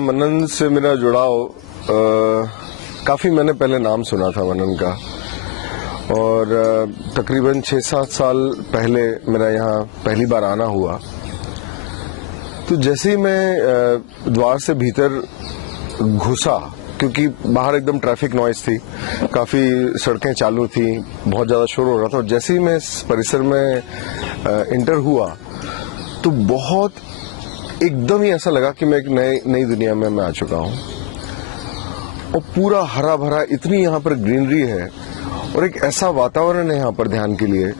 मनन से मेरा जुड़ाव काफ़ी मैंने पहले नाम सुना था मनन का, और तकरीबन 6-7 साल पहले मेरा यहाँ पहली बार आना हुआ। तो जैसे ही मैं द्वार से भीतर घुसा, क्योंकि बाहर एकदम ट्रैफिक नॉइज थी, काफ़ी सड़कें चालू थी, बहुत ज़्यादा शोर हो रहा था, और जैसे ही मैं इस परिसर में इंटर हुआ तो बहुत एकदम ही ऐसा लगा कि मैं एक नई दुनिया में मैं आ चुका हूँ। और पूरा हरा भरा, इतनी यहाँ पर ग्रीनरी है और एक ऐसा वातावरण है यहाँ पर ध्यान के लिए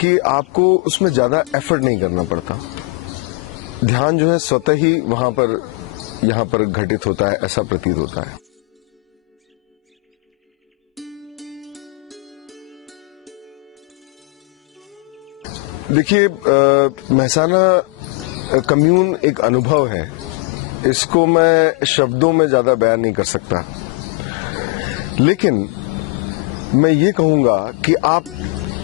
कि आपको उसमें ज़्यादा एफर्ट नहीं करना पड़ता। ध्यान जो है स्वतः ही वहाँ पर यहाँ पर घटित होता है, ऐसा प्रतीत होता है। देखिए, मेहसाना कम्यून एक अनुभव है, इसको मैं शब्दों में ज्यादा बयान नहीं कर सकता, लेकिन मैं ये कहूंगा कि आप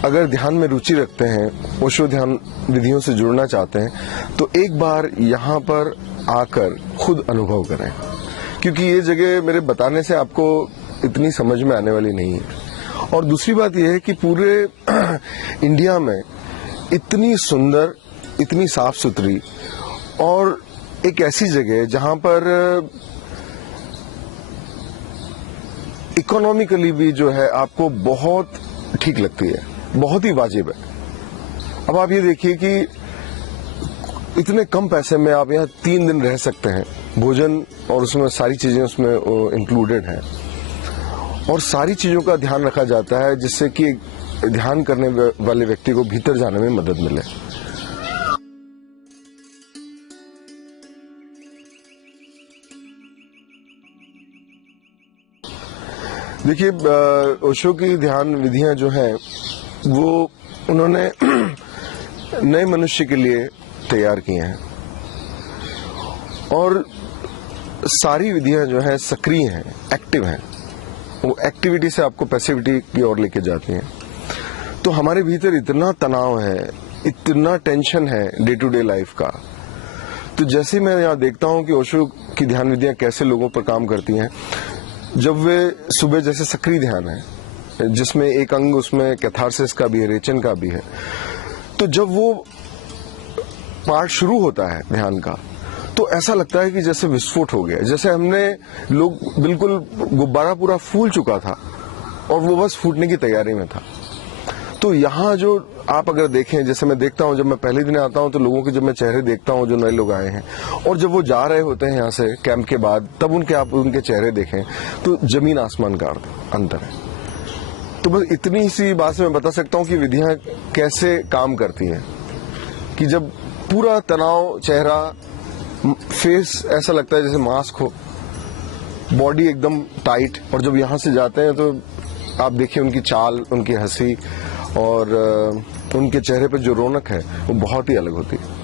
अगर ध्यान में रुचि रखते हैं, ओशो ध्यान विधियों से जुड़ना चाहते हैं, तो एक बार यहाँ पर आकर खुद अनुभव करें, क्योंकि ये जगह मेरे बताने से आपको इतनी समझ में आने वाली नहीं है। और दूसरी बात यह है कि पूरे इंडिया में इतनी सुंदर, इतनी साफ सुथरी और एक ऐसी जगह जहां पर इकोनॉमिकली भी जो है आपको बहुत ठीक लगती है, बहुत ही वाजिब है। अब आप ये देखिए कि इतने कम पैसे में आप यहाँ 3 दिन रह सकते हैं, भोजन और उसमें सारी चीजें उसमें इंक्लूडेड हैं, और सारी चीजों का ध्यान रखा जाता है जिससे कि ध्यान करने वाले व्यक्ति को भीतर जाने में मदद मिले। देखिए, ओशो की ध्यान विधियां जो हैं वो उन्होंने नए मनुष्य के लिए तैयार किए हैं, और सारी विधियां जो हैं सक्रिय हैं, एक्टिव हैं। वो एक्टिविटी से आपको पैसिविटी की ओर लेके जाती हैं। तो हमारे भीतर इतना तनाव है, इतना टेंशन है डे टू डे लाइफ का। तो जैसे मैं यहाँ देखता हूँ कि ओशो की ध्यान विधियां कैसे लोगों पर काम करती हैं, जब वे सुबह जैसे सक्रिय ध्यान है जिसमें एक अंग उसमें कैथारसिस का भी है, रेचन का भी है, तो जब वो पार्ट शुरू होता है ध्यान का, तो ऐसा लगता है कि जैसे विस्फोट हो गया, जैसे हमने लोग बिल्कुल गुब्बारा पूरा फूल चुका था और वो बस फूटने की तैयारी में था। तो यहाँ जो आप अगर देखें, जैसे मैं देखता हूँ, जब मैं पहले दिन आता हूँ तो लोगों के जब मैं चेहरे देखता हूँ जो नए लोग आए हैं, और जब वो जा रहे होते हैं यहाँ से कैंप के बाद, तब आप उनके चेहरे देखें तो जमीन आसमान का अंतर है। तो बस इतनी सी बात से मैं बता सकता हूँ कि विधियां कैसे काम करती हैं, कि जब पूरा तनाव, चेहरा, फेस ऐसा लगता है जैसे मास्क हो, बॉडी एकदम टाइट, और जब यहाँ से जाते हैं तो आप देखिए उनकी चाल, उनकी हंसी और उनके चेहरे पे जो रौनक है वो बहुत ही अलग होती है।